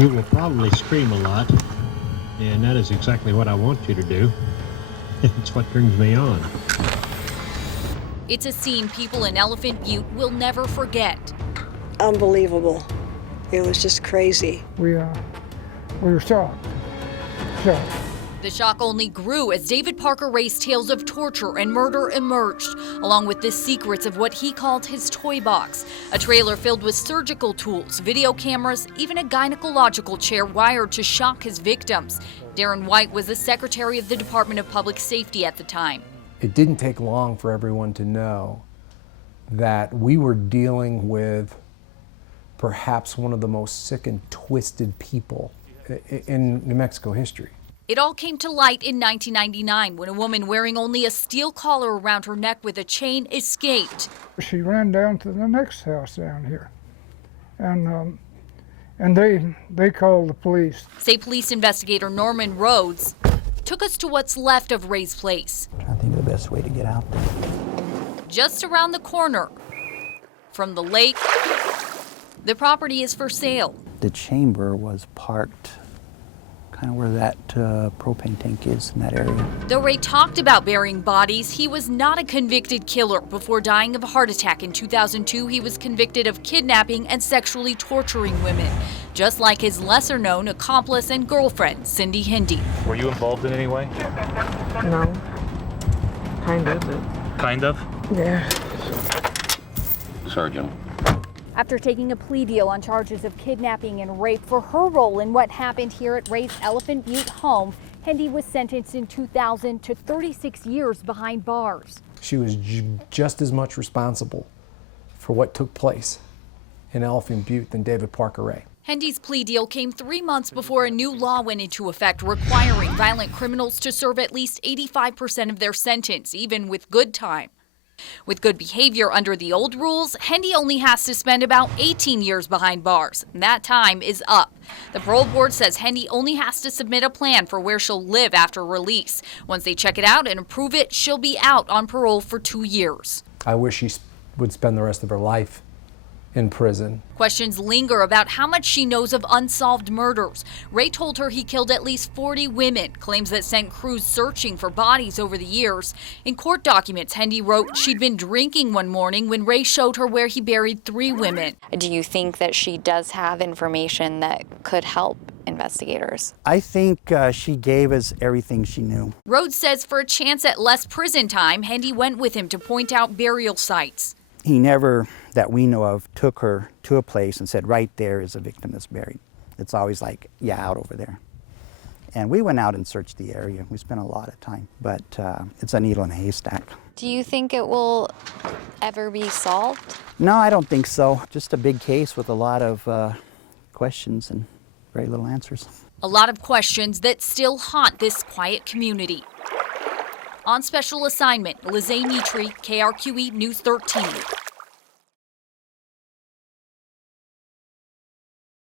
You will probably scream a lot, and that is exactly what I want you to do. It's what turns me on. It's a scene people in Elephant Butte will never forget. Unbelievable. It was just crazy. We were shocked. The shock only grew as David Parker Ray's tales of torture and murder emerged, along with the secrets of what he called his toy box, a trailer filled with surgical tools, video cameras, even a gynecological chair wired to shock his victims. Darren White was the Secretary of the Department of Public Safety at the time. It didn't take long for everyone to know that we were dealing with perhaps one of the most sick and twisted people in New Mexico history. It all came to light in 1999 when a woman wearing only a steel collar around her neck with a chain escaped. She ran down to the next house down here, and they called the police. State Police investigator Norman Rhodes took us to what's left of Ray's place. I'm trying to think of the best way to get out there. Just around the corner from the lake, the property is for sale. The chamber was parked kind of where that propane tank is in that area. Though Ray talked about burying bodies, he was not a convicted killer. Before dying of a heart attack in 2002, he was convicted of kidnapping and sexually torturing women, just like his lesser-known accomplice and girlfriend, Cindy Hindy. Were you involved in any way? No. Kind of, but... Kind of? Yeah. Sergeant. After taking a plea deal on charges of kidnapping and rape for her role in what happened here at Ray's Elephant Butte home, Hendy was sentenced in 2000 to 36 years behind bars. She was just as much responsible for what took place in Elephant Butte than David Parker Ray. Hendy's plea deal came 3 months before a new law went into effect requiring violent criminals to serve at least 85% of their sentence, even with good time. With good behavior under the old rules, Hendy only has to spend about 18 years behind bars. That time is up. The parole board says Hendy only has to submit a plan for where she'll live after release. Once they check it out and approve it, she'll be out on parole for 2 years. I wish she would spend the rest of her life in prison. Questions linger about how much she knows of unsolved murders. Ray told her he killed at least 40 women, claims that sent crews searching for bodies over the years. In court documents, Hendy wrote she'd been drinking one morning when Ray showed her where he buried 3 women. Do you think that she does have information that could help investigators? I think she gave us everything she knew. Rhodes says for a chance at less prison time, Hendy went with him to point out burial sites. He never, that we know of, took her to a place and said, right there is a victim that's buried. It's always like, yeah, out over there. And we went out and searched the area. We spent a lot of time, but it's a needle in a haystack. Do you think it will ever be solved? No, I don't think so. Just a big case with a lot of questions and very little answers. A lot of questions that still haunt this quiet community. On special assignment, Lizzie Mitri, KRQE News 13.